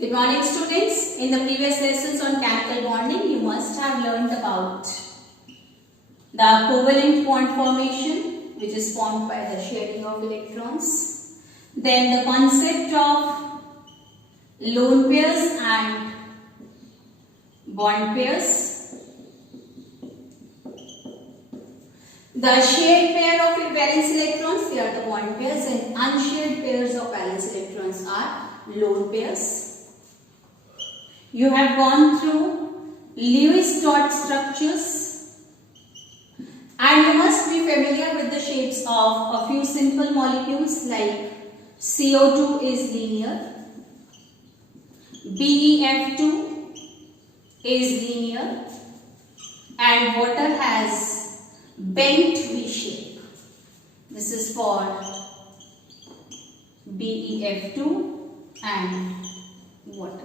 Good morning students. In the previous lessons on chemical bonding, you must have learnt about the covalent bond formation, which is formed by the sharing of electrons. Then the concept of lone pairs and bond pairs. The shared pair of valence electrons, they are the bond pairs, and unshared pairs of valence electrons are lone pairs. You have gone through Lewis dot structures and you must be familiar with the shapes of a few simple molecules like CO2 is linear, BeF2 is linear, and water has bent V shape. This is for BeF2 and water.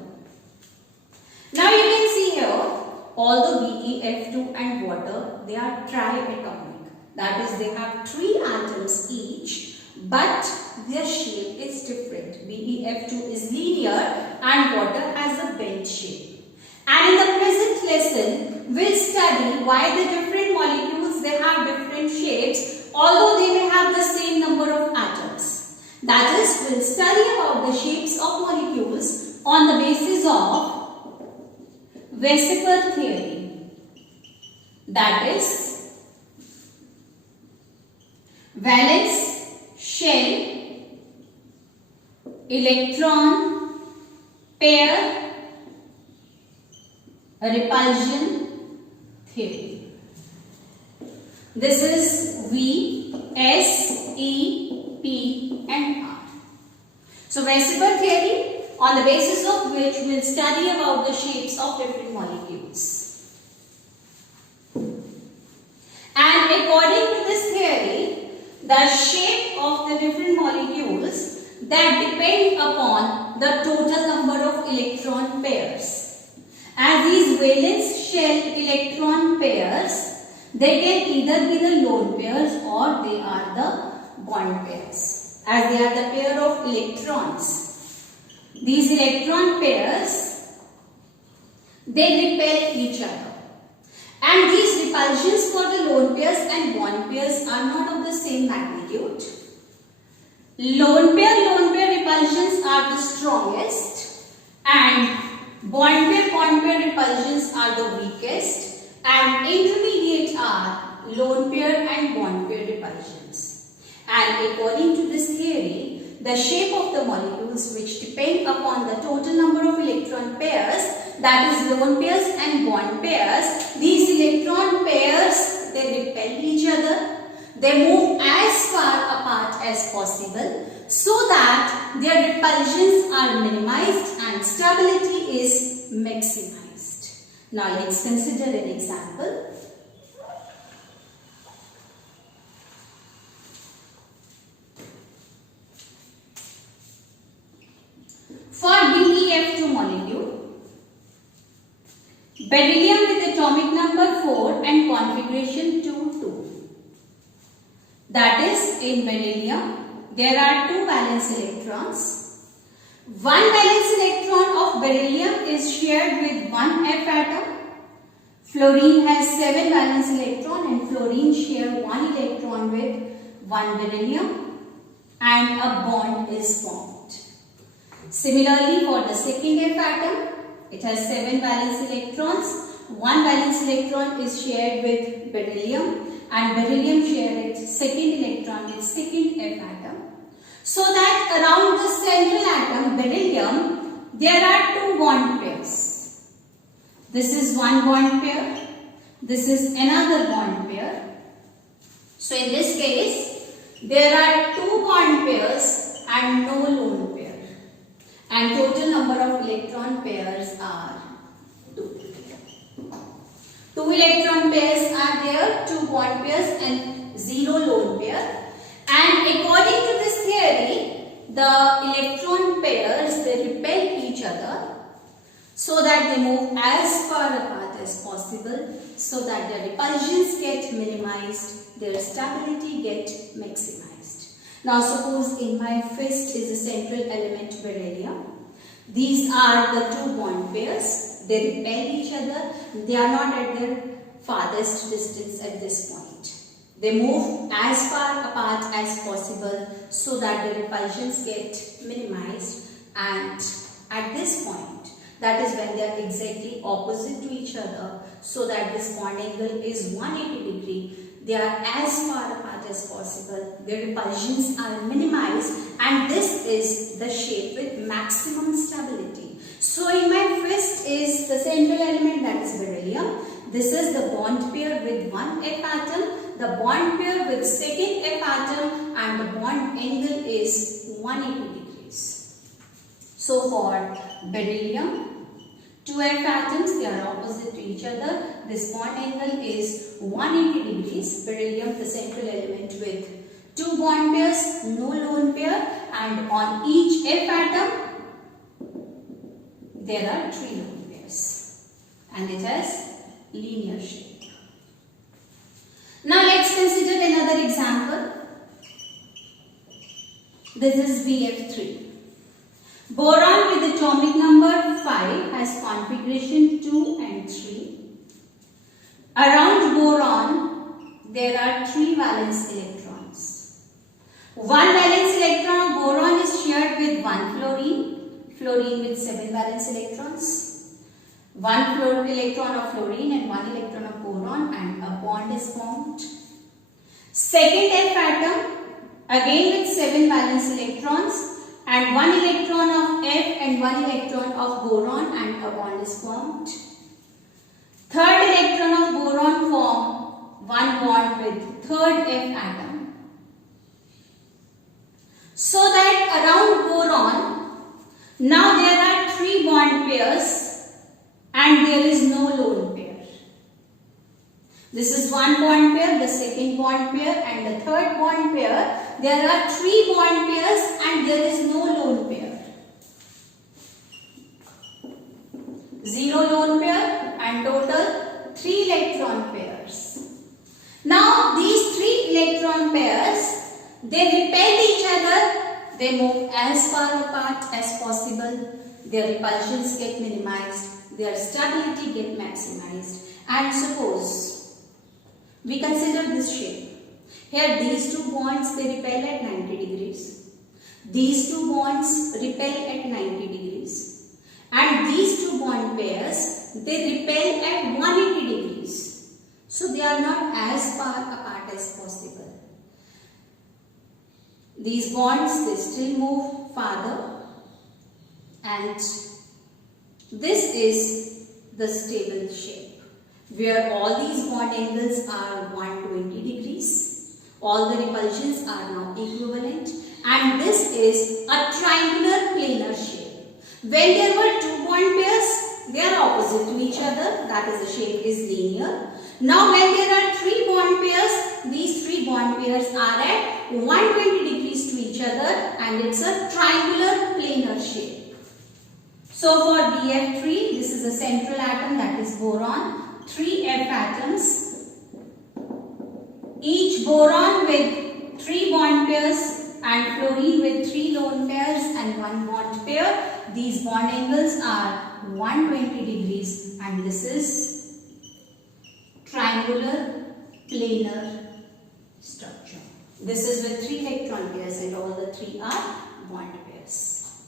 Now you can see here, although BeF2 and water, they are triatomic. That is, they have 3 atoms each, but their shape is different. BeF2 is linear and water has a bent shape. And in the present lesson, we'll study why the different molecules, they have different shapes, although they may have the same number of atoms. That is, we'll study about the shapes of molecules on the basis of VSEPR theory, that is valence, shell, electron, pair, repulsion theory. This is V, S, E, P and R. So VSEPR theory, on the basis of which we will study about the shapes of different molecules. And according to this theory, the shape of the different molecules that depend upon the total number of electron pairs. As these valence shell electron pairs, they can either be the lone pairs or they are the bond pairs. As they are the pair of electrons. These electron pairs, they repel each other. And these repulsions for the lone pairs and bond pairs are not of the same magnitude. Lone pair repulsions are the strongest and bond pair repulsions are the weakest, and intermediate are lone pair and bond pair repulsions. And according to this theory, the shape of the molecules which depend upon the total number of electron pairs, that is lone pairs and bond pairs, these electron pairs, they repel each other, they move as far apart as possible so that their repulsions are minimized and stability is maximized. Now let's consider an example. For BeF2 molecule, beryllium with atomic number 4 and configuration 2,2. That is, in beryllium, there are 2 valence electrons. One valence electron of beryllium is shared with one F atom. Fluorine has 7 valence electrons and fluorine share 1 electron with one beryllium and a bond is formed. Similarly, for the second F atom, it has 7 valence electrons. One valence electron is shared with beryllium and beryllium shares its second electron with second F atom. So that around the central atom, beryllium, there are 2 bond pairs. This is one bond pair. This is another bond pair. So in this case, there are 2 bond pairs and no lone pair. And total number of electron pairs are 2. 2 electron pairs are there, 2 bond pairs and 0 lone pair. And according to this theory, the electron pairs, they repel each other so that they move as far apart as possible so that their repulsions get minimized, their stability get maximized. Now suppose in my fist is a central element beryllium. These are the two bond pairs. They repel each other. They are not at their farthest distance at this point. They move as far apart as possible so that the repulsions get minimized, and at this point, that is when they are exactly opposite to each other, so that this bond angle is 180 degree. They are as far apart as possible. Their repulsions are minimized, and this is the shape with maximum stability. So in my fist is the central element, that is beryllium. This is the bond pair with one F atom, the bond pair with second F atom, and the bond angle is 180 degrees. So for beryllium, two F atoms, they are opposite to each other. This bond angle is 180 degrees. Beryllium, the central element with two bond pairs, no lone pair, and on each F atom, there are three lone pairs, and it has linear shape. Now let's consider another example. This is BF3. Boron with atomic number 5 has configuration 2 and 3. Around boron, there are 3 valence electrons. One valence electron of boron is shared with one fluorine with 7 valence electrons. One electron of fluorine and one electron of boron, and a bond is formed. Second F atom, again with 7 valence electrons, and one electron of F and one electron of boron, and a bond is formed. Third electron of boron form one bond with third F atom. So that around boron, now there are 3 bond pairs and there is no lone pair. This is one bond pair, the second bond pair, and the third bond pair. There are 3 bond pairs and there is no lone pair. 0 lone pair and total 3 electron pairs. Now these 3 electron pairs, they repel each other. They move as far apart as possible. Their repulsions get minimized. Their stability get maximized. And suppose we consider this shape. Here these 2 bonds, they repel at 90 degrees. These 2 bonds repel at 90 degrees. And these 2 bond pairs, they repel at 180 degrees. So they are not as far apart as possible. These bonds, they still move farther, and this is the stable shape where all these bond angles are 120 degrees. All the repulsions are now equivalent, and this is a triangular planar shape. When there were 2 bond pairs, they are opposite to each other, that is, the shape is linear. Now when there are 3 bond pairs, these 3 bond pairs are at 120 degrees to each other, and it's a triangular planar shape. So for BF3, this is a central atom, that is boron. 3 F atoms, each boron with 3 bond pairs and fluorine with 3 lone pairs and 1 bond pair. These bond angles are 120 degrees, and this is triangular planar structure. This is with 3 electron pairs, and all the 3 are bond pairs.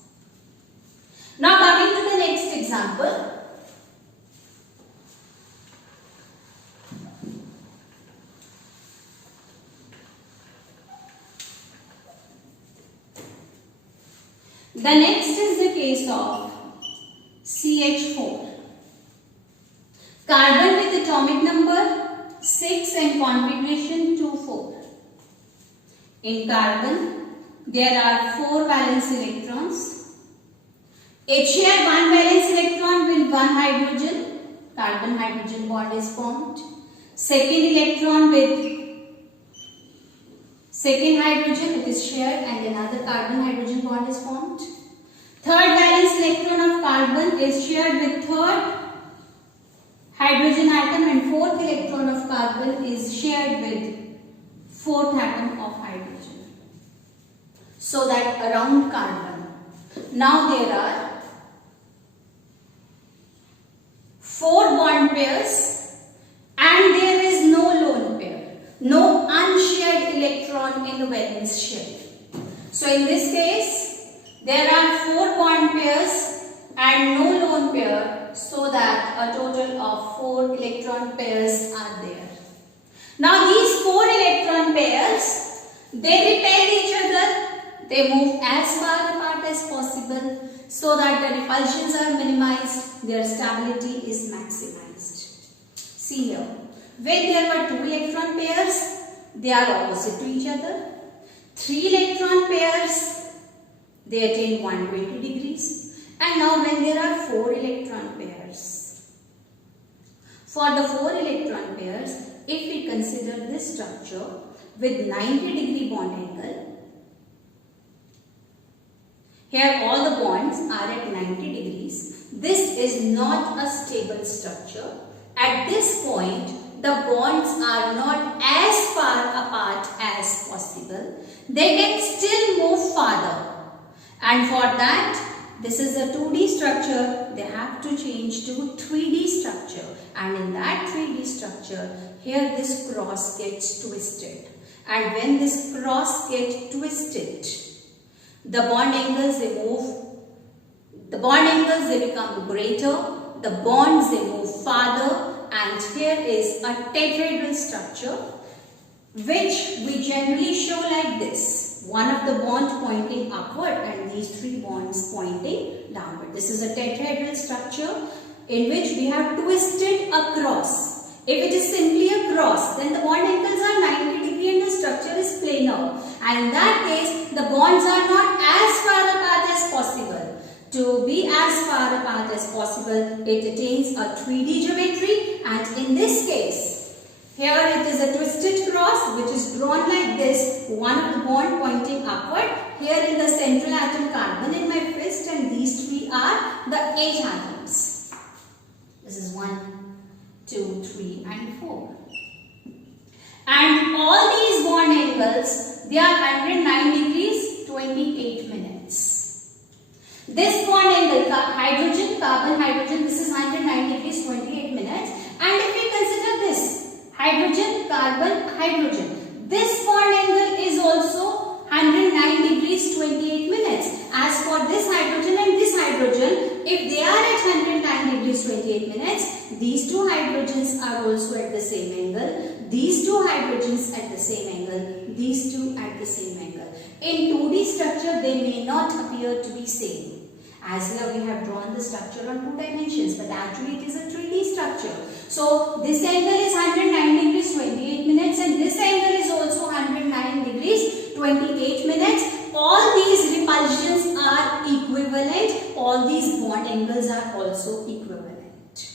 Now coming to the next example. The next is the case of CH4. Carbon with atomic number 6 and configuration 2,4. In carbon, there are 4 valence electrons. It shares 1 valence electron with 1 hydrogen. Carbon-hydrogen bond is formed. Second electron with second hydrogen, it is shared, and another carbon-hydrogen bond is formed. Third valence electron of carbon is shared with third hydrogen atom, and fourth electron of carbon is shared with fourth atom of hydrogen. So that around carbon, now there are pairs and there is no lone pair, no unshared electron in the valence shell. So in this case, there are 4 bond pairs and no lone pair, so that a total of 4 electron pairs are there. Now these 4 electron pairs, they repel each other, they move as far apart as possible so that the repulsions are minimized, their stability is maximized. See here, when there were 2 electron pairs, they are opposite to each other. 3 electron pairs, they attain 120 degrees. And now when there are 4 electron pairs, for the 4 electron pairs, if we consider this structure with 90 degree bond angle, here all the bonds are at 90 degrees. This is not a stable structure. At this point, the bonds are not as far apart as possible. They can still move farther. And for that, this is a 2D structure, they have to change to 3D structure. And in that 3D structure, here this cross gets twisted. And when this cross gets twisted, the bond angles they move, the bond angles they become greater, the bonds they move farther, and here is a tetrahedral structure which we generally show like this. One of the bonds pointing upward and these 3 bonds pointing downward. This is a tetrahedral structure in which we have twisted a cross. If it is simply a cross, then the bond angles are 90 degree and the structure is planar. And in that case, the bonds are not as far apart as possible. To be as far apart as possible, it attains a 3D geometry, and in this case, here it is a twisted cross which is drawn like this, one of the bond pointing upward. Here in the central atom carbon in my fist, and these 3 are the 8 atoms. This is 1, 2, 3 and 4. And all these bond angles, they are 109 degrees, 28 minutes. This bond angle, hydrogen, carbon, hydrogen, this is 109 degrees, 28 minutes. And if we consider this, hydrogen, carbon, hydrogen. This bond angle is also 109 degrees 28 minutes. As for this hydrogen and this hydrogen, if they are at 109 degrees 28 minutes, these 2 hydrogens are also at the same angle. These 2 hydrogens at the same angle. These 2 at the same angle. In 2D structure, they may not appear to be same. As here we have drawn the structure on 2 dimensions, but actually it is a 3D structure. So this angle is 109 degrees 28 minutes and this angle is also 109 degrees 28 minutes. All these repulsions are equivalent. All these bond angles are also equivalent.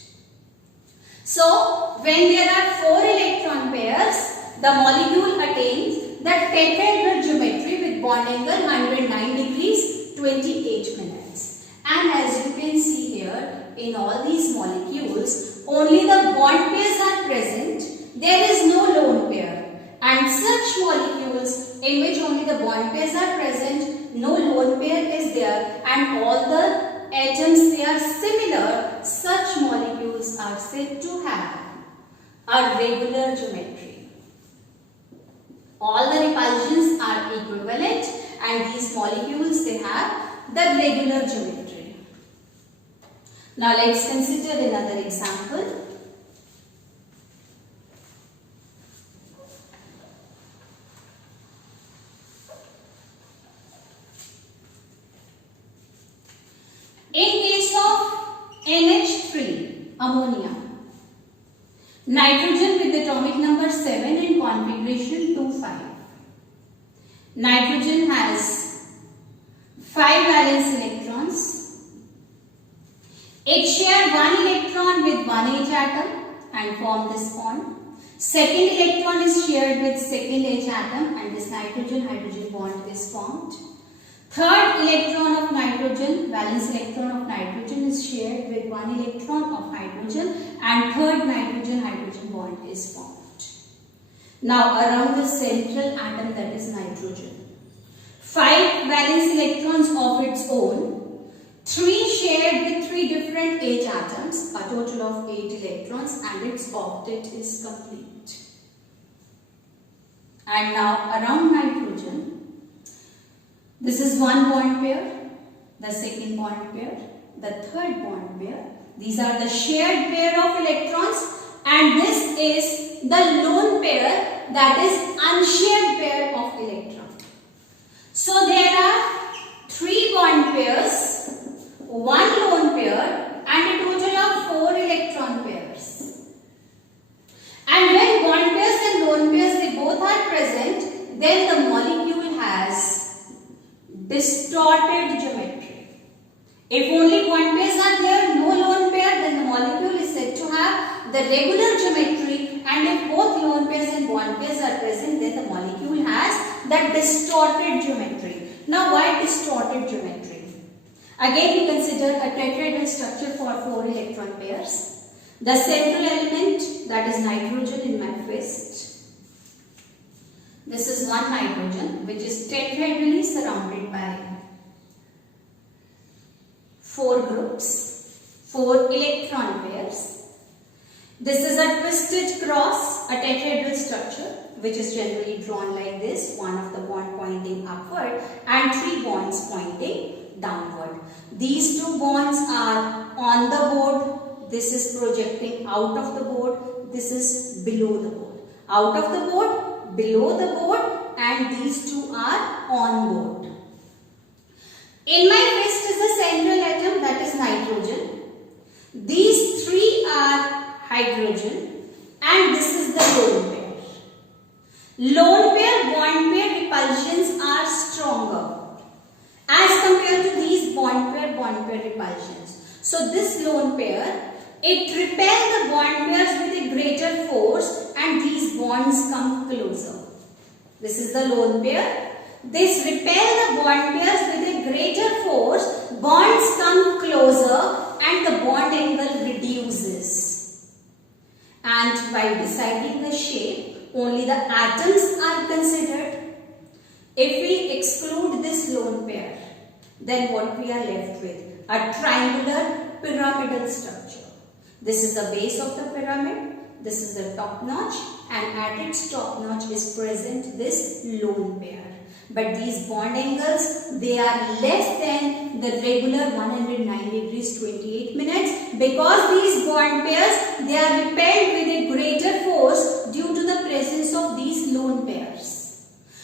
So when there are 4 electron pairs, the molecule attains the tetrahedral geometry with bond angle 109 degrees 28 minutes. And as you can see here, in all these molecules, only the bond pairs are present. There is no lone pair. And such molecules in which only the bond pairs are present, no lone pair is there, and all the atoms they are similar, such molecules are said to have a regular geometry. All the repulsions are equivalent and these molecules they have the regular geometry. Now let's consider another example. In case of NH3, ammonia, nitrogen with atomic number 7 in configuration 2,5. Nitrogen has 5 valence electrons. It shares 1 electron with 1 H atom and form this bond. Second electron is shared with second H atom and this nitrogen-hydrogen bond is formed. Third electron of nitrogen, valence electron of nitrogen is shared with 1 electron of hydrogen and third nitrogen-hydrogen bond is formed. Now around the central atom, that is nitrogen, 5 valence electrons of its own, 3 shared with 3 different different H atoms, a total of 8 electrons, and its octet is complete. And now around nitrogen, this is one bond pair, the second bond pair, the third bond pair. These are the shared pair of electrons, and this is the lone pair, that is unshared pair of electrons. So there are 3 bond pairs, 1 lone pair, and a total of 4 electron pairs. And when bond pairs and lone pairs, they both are present, then the molecule has distorted geometry. If only bond pairs are there, no lone pair, then the molecule is said to have the regular geometry, and if both lone pairs and bond pairs are present, then the molecule has that distorted geometry. Now, why distorted geometry? Again, we consider a tetrahedral structure for 4 electron pairs. The central element, that is nitrogen in my fist. This is one nitrogen which is tetrahedrali surrounded by 4 groups, 4 electron pairs. This is a twisted cross, a tetrahedral structure which is generally drawn like this, one of the bond pointing upward and 3 bonds pointing downward. These 2 bonds are on the board. This is projecting out of the board. This is below the board. Out of the board, below the board, and these 2 are on board. In my fist is the central atom, that is nitrogen. These 3 are hydrogen, and this is the lone pair. Lone pair, bond pair repulsions are stronger as compared to these bond pair repulsions. So this lone pair, it repels the bond pairs with a greater force, and these bonds come closer. This is the lone pair. This repels the bond pairs with a greater force, bonds come closer, and the bond angle reduces. And by deciding the shape, only the atoms are considered. If we exclude this lone pair, then what we are left with? A triangular pyramidal structure. This is the base of the pyramid, this is the top notch, and at its top notch is present this lone pair. But these bond angles, they are less than the regular 109 degrees 28 minutes, because these bond pairs, they are repelled with a greater force due to the presence of these lone pairs.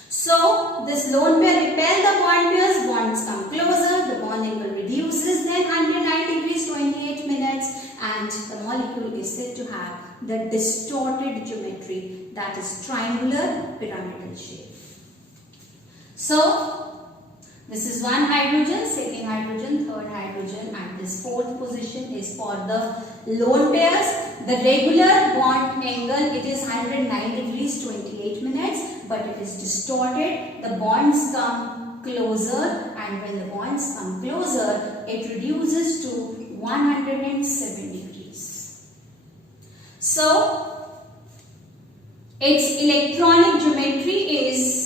So, this lone pair repel the bond pairs, bonds come closer, the bond angle reduces, then 109 degrees 28 minutes, and the molecule is said to have the distorted geometry, that is triangular pyramidal shape. So, this is one hydrogen, second hydrogen, third hydrogen, and this fourth position is for the lone pairs. The regular bond angle, it is 109 degrees 28 minutes, but it is distorted. The bonds come closer, and when the bonds come closer, it reduces to 107 degrees. So, its electronic geometry is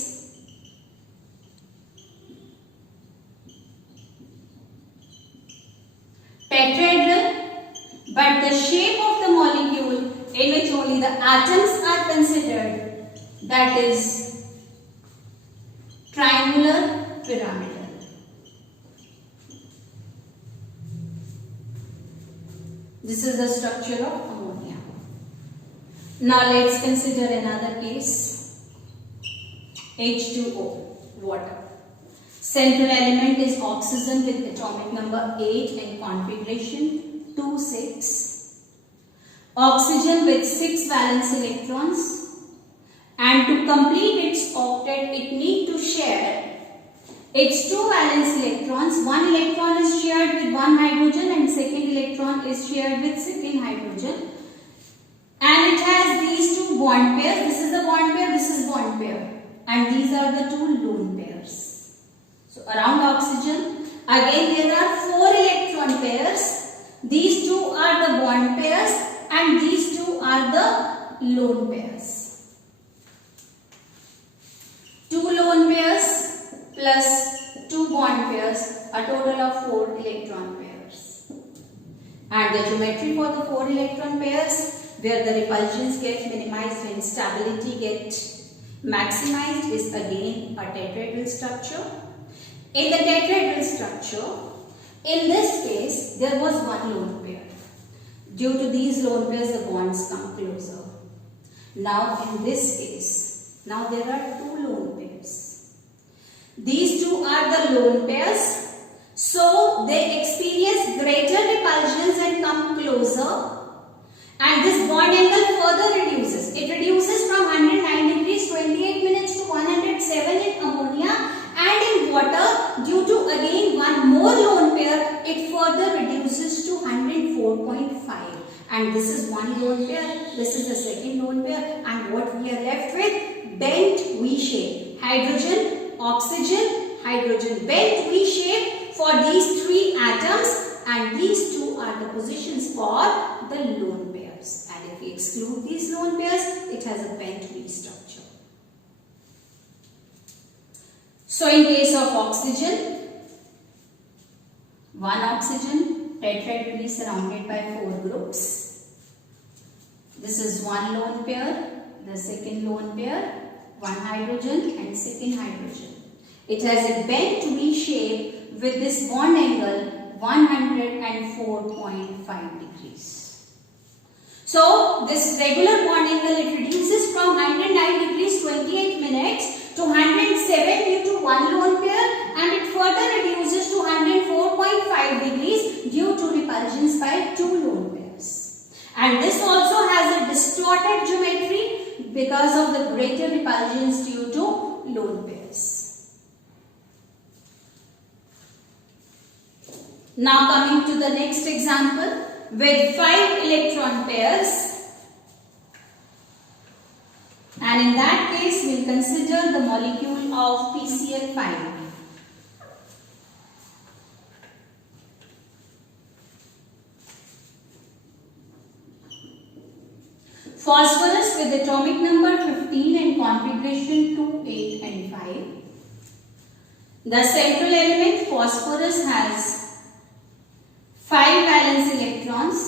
tetrahedral, but the shape of the molecule in which only the atoms are considered, that is triangular pyramidal. This is the structure of ammonia. Now let's consider another case. H2O, water. Central element is oxygen with atomic number 8 and configuration 2,6. Oxygen with 6 valence electrons, and to complete its octet it needs to share its 2 valence electrons. One electron is shared with one hydrogen and second electron is shared with second hydrogen, and it has these 2 bond pairs. This is the bond pair, this is bond pair, and these are the 2 lone pairs. So around oxygen, again there are 4 electron pairs. These 2 are the bond pairs and these 2 are the lone pairs. 2 lone pairs plus 2 bond pairs, a total of 4 electron pairs. And the geometry for the 4 electron pairs, where the repulsions get minimized and stability get maximized, is again a tetrahedral structure. In the tetrahedral structure, in this case, there was one lone pair. Due to these lone pairs, the bonds come closer. Now, in this case, now there are 2 lone pairs. These 2 are the lone pairs. So, they experience greater repulsions and come closer. And this bond angle further reduces. It reduces from 109 degrees 28 minutes to 107 in ammonia, and in water, due to again one more lone pair, it further reduces to 104.5. And this is one lone pair, this is the second lone pair, and what we are left with? Bent V shape. Hydrogen, oxygen, hydrogen, bent V shape for these 3 atoms, and these 2 are the positions for the lone pairs. And if we exclude these lone pairs, it has a bent V structure. So in case of oxygen, one oxygen tetrahedrali surrounded by 4 groups. This is one lone pair, the second lone pair, one hydrogen and second hydrogen. It has a bent V shape with this bond angle 104.5 degrees. So this regular bond angle, it reduces from 109 degrees 28 minutes to 107 due to one lone pair, and it further reduces to 104.5 degrees due to repulsions by 2 lone pairs. And this also has a distorted geometry because of the greater repulsions due to lone pairs. Now coming to the next example with 5 electron pairs. And in that case, we will consider the molecule of PCl5. Phosphorus with atomic number 15 and configuration 2, 8 and 5. The central element phosphorus has 5 valence electrons.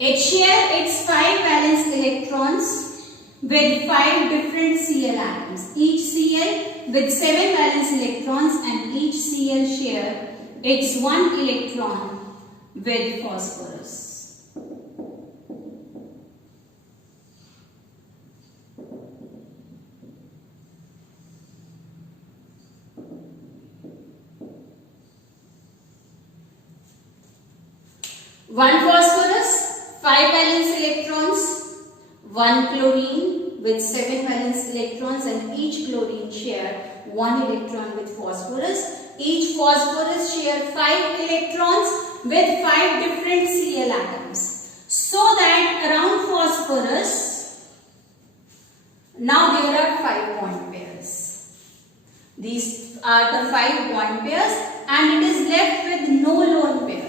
It shares its 5 valence electrons with 5 different Cl atoms. Each Cl with 7 valence electrons, and each Cl share its 1 electron with phosphorus. One phosphorus, 5 valence electrons, 1 chlorine with 7 valence electrons, and each chlorine share 1 electron with phosphorus. Each phosphorus share 5 electrons with 5 different Cl atoms. So that around phosphorus, now there are 5 bond pairs. These are the 5 bond pairs, and it is left with no lone pair.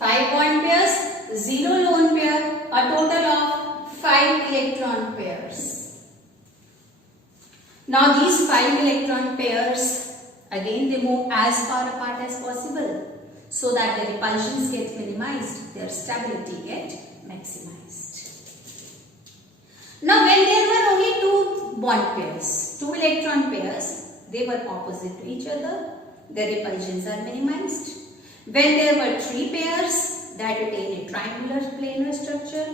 5 bond pairs, 0 lone pair, a total of 5 electron pairs. Now these 5 electron pairs, again they move as far apart as possible, so that their repulsions get minimized, their stability get maximized. Now when there were only 2 bond pairs, 2 electron pairs, they were opposite to each other, their repulsions are minimized. When there were 3 pairs, that attain a triangular planar structure.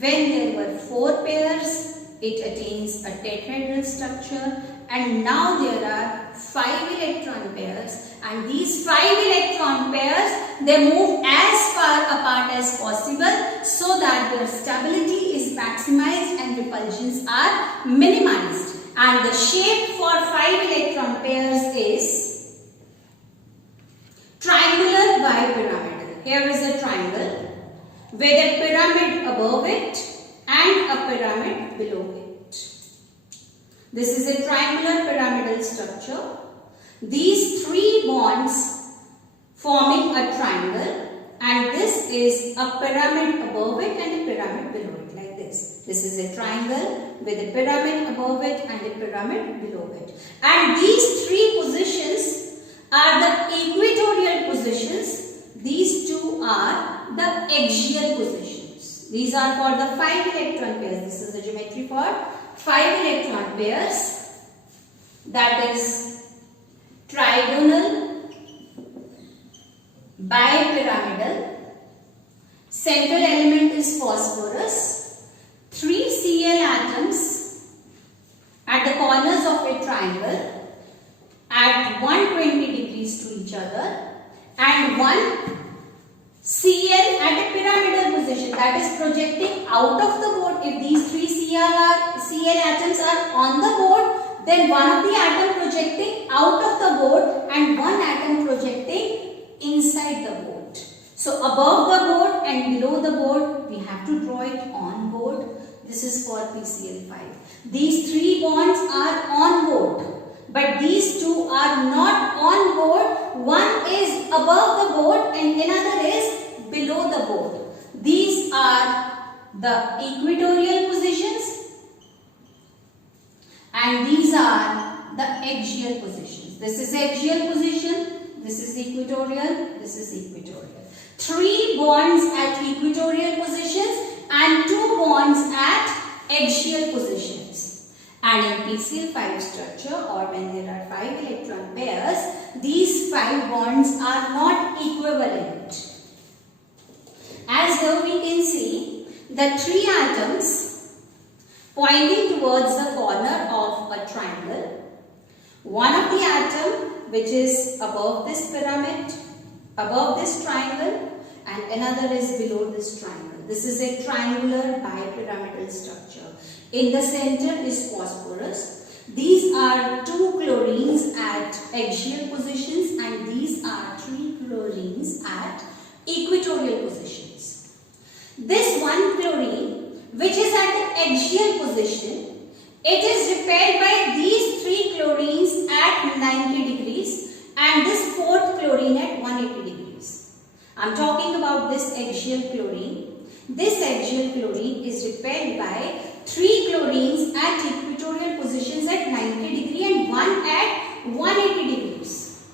When there were 4 pairs, it attains a tetrahedral structure. And now there are 5 electron pairs, and these 5 electron pairs, they move as far apart as possible, so that their stability is maximized and repulsions are minimized. And the shape for 5 electron pairs is triangular bipyramidal. Here is a triangle with a pyramid above it and a pyramid below it. This is a triangular pyramidal structure. These 3 bonds forming a triangle, and this is a pyramid above it and a pyramid below it, like this. This is a triangle with a pyramid above it and a pyramid below it. And these 3 positions are the equatorial positions axial positions. These are for the 5 electron pairs. This is the geometry for 5 electron pairs. That is trigonal, bipyramidal. Central element is phosphorus. 3 Cl atoms at the corners of a triangle at 120 degrees to each other, and 1 Cl at a pyramidal position, that is projecting out of the board. If these 3 Cl atoms are on the board, then one of the atom projecting out of the board and one atom projecting inside the board. So above the board and below the board, we have to draw it on board. This is for PCl5. These 3 bonds are on board, but these 2 are not on board. One is above the board and another is below the board. These are the equatorial positions and these are the axial positions. This is axial position, this is equatorial, this is equatorial. 3 bonds at equatorial positions and 2 bonds at axial positions. And in PCl5 structure, or when there are 5 electron pairs, these 5 bonds are not equivalent. As here we can see the 3 atoms pointing towards the corner of a triangle. One of the atom which is above this pyramid, above this triangle, and another is below this triangle. This is a triangular bipyramidal structure. In the center is phosphorus. These are 2 chlorines at axial positions and these are 3 chlorines at equatorial positions. This 1 chlorine which is at the axial position, it is repelled by these 3 chlorines at 90 degrees and this 4th chlorine at 180 degrees. I am talking about this axial chlorine. This axial chlorine is repelled by 3 chlorines at equatorial positions at 90 degree and 1 at 180 degrees.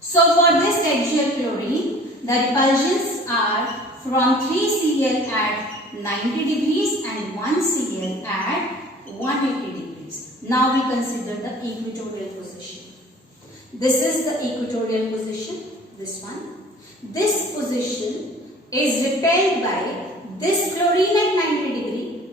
So for this axial chlorine, the repulsions are from 3 Cl at 90 degrees and 1 Cl at 180 degrees. Now we consider the equatorial position. This is the equatorial position, this one. This position is repelled by this chlorine at 90 degree,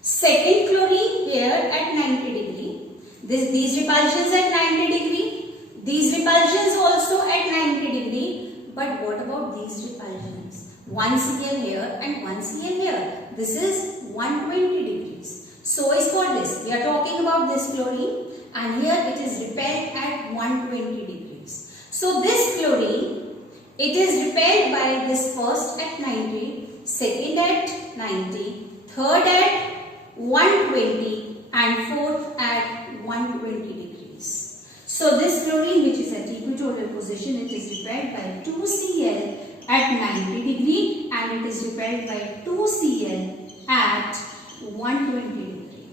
second chlorine here at 90 degree, these repulsions at 90 degree, these repulsions also at 90 degree, but what about these repulsions? 1 Cl here and 1 Cl here. This is 120 degrees. So is for this. We are talking about this chlorine and here it is repelled at 120 degrees. So this chlorine, it is repelled by this first at 90, second at 90, third at 120 and fourth at 120 degrees. So this chlorine which is at equatorial position, it is repelled by 2 Cl at 90 degree and it is repelled by 2 Cl at 120 degree.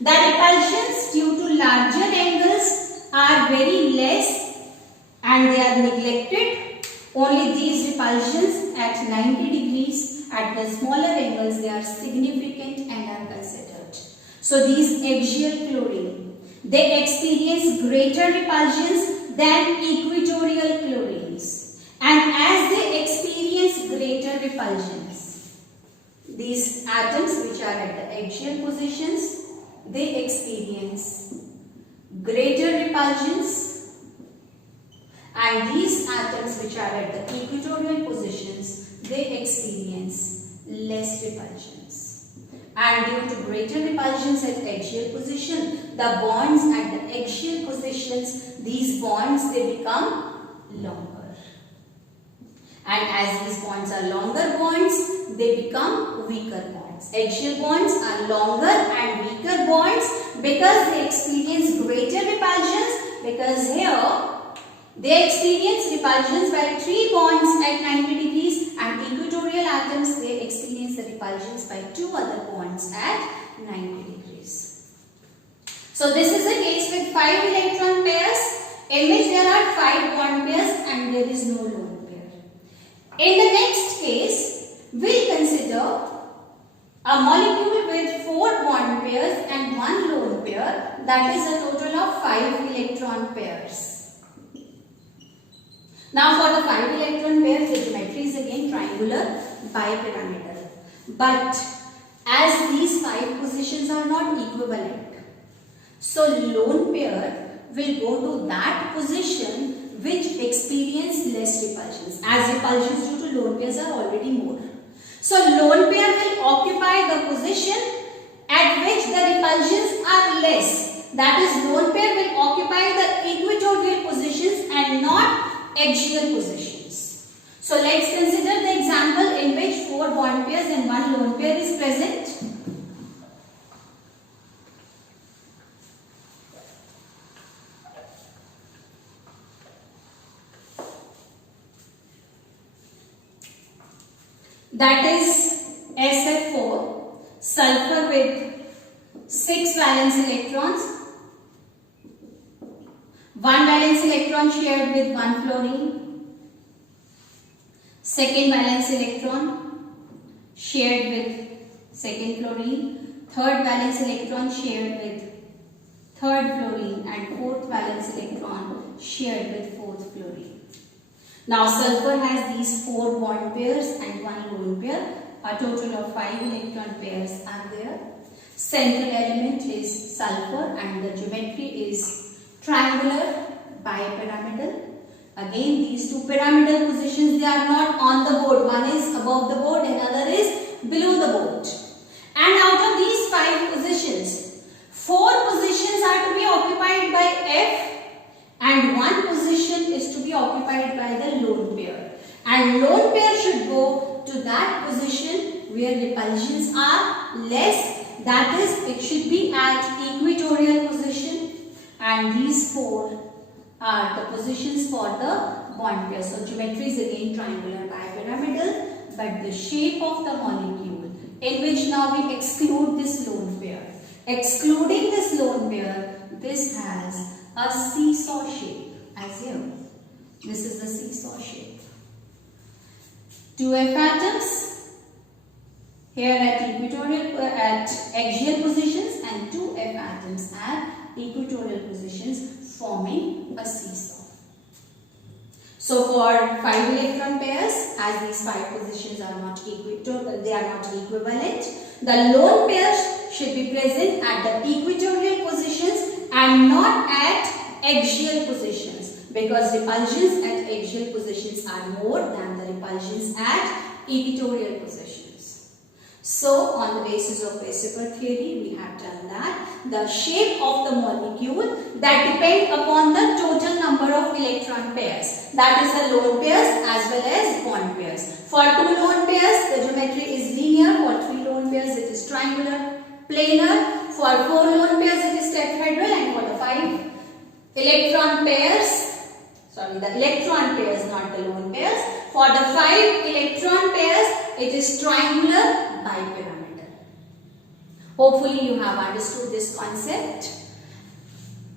The repulsions due to larger angles are very less and they are neglected. Only these repulsions at 90 degrees, at the smaller angles, they are significant and are considered. So these axial chlorine, they experience greater repulsions than equatorial chlorines. And as they experience greater repulsions, these atoms which are at the axial positions, they experience greater repulsions. And these atoms which are at the equatorial positions, they experience less repulsions. And due to greater repulsions at axial position, the bonds at the axial positions, these bonds, they become longer. And as these bonds are longer bonds, they become weaker bonds. Axial bonds are longer and weaker bonds because they experience greater repulsions, because here they experience repulsions by 3 bonds at 90 degrees and equatorial atoms, they experience the repulsions by 2 other bonds at 90 degrees. So this is the case with 5 electron pairs in which there are 5 bond pairs and there is no lone pair. In the next case, we'll consider a molecule with 4 bond pairs and 1 lone pair, that is a total of 5 electron pairs. Now for the 5 electron pairs, the geometry is again triangular bipyramidal. But as these 5 positions are not equivalent, so lone pair will go to that position which experience less repulsions, as repulsions due to lone pairs are already more. So lone pair will occupy the position at which the repulsions are less. That is, lone pair will occupy the equatorial positions and not axial positions. So let's consider the example in which 4 bond pairs and 1 lone pair is present. That is SF4, sulfur with 6 valence electrons, 1 valence electron shared with 1 fluorine, second valence electron shared with second fluorine, third valence electron shared with third fluorine, and fourth valence electron shared with fourth fluorine. Now sulfur has these 4 bond pairs and 1 lone pair. A total of 5 electron pairs are there. Central element is sulfur and the geometry is triangular bipyramidal. Again, these 2 pyramidal positions, they are not on the board. One is above the board and another is below the board. And out of these 5 positions, 4 positions are to be occupied by F and 1 position is to be occupied by the lone pair. And lone pair should go to that position where repulsions are less. That is, it should be at equatorial position. And these 4 are the positions for the bond pair. So geometry is again triangular bipyramidal, but the shape of the molecule in which now we exclude this lone pair. Excluding this lone pair, this has a seesaw shape, as here. This is the seesaw shape. 2 F atoms here at equatorial at axial positions and 2 F atoms at equatorial positions, forming a seesaw. So for 5 electron pairs, as these 5 positions are not they are not equivalent, the lone pairs should be present at the equatorial positions and not at axial positions, because repulsions at axial positions are more than the repulsions at equatorial positions. So on the basis of VSEPR theory, we have done that the shape of the molecule that depend upon the total number of electron pairs, that is the lone pairs as well as bond pairs. For 2 lone pairs, the geometry is linear. For 3 lone pairs, it is triangular, planar. For 4 lone pairs, it is tetrahedral, and for the 5 electron pairs, the electron pairs, not the lone pairs. For the 5 electron pairs, it is triangular bipyramidal. Hopefully you have understood this concept,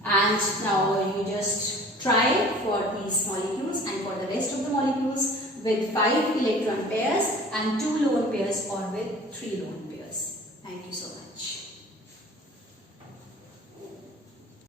and now you just try for these molecules and for the rest of the molecules with 5 electron pairs and 2 lone pairs or with 3 lone pairs.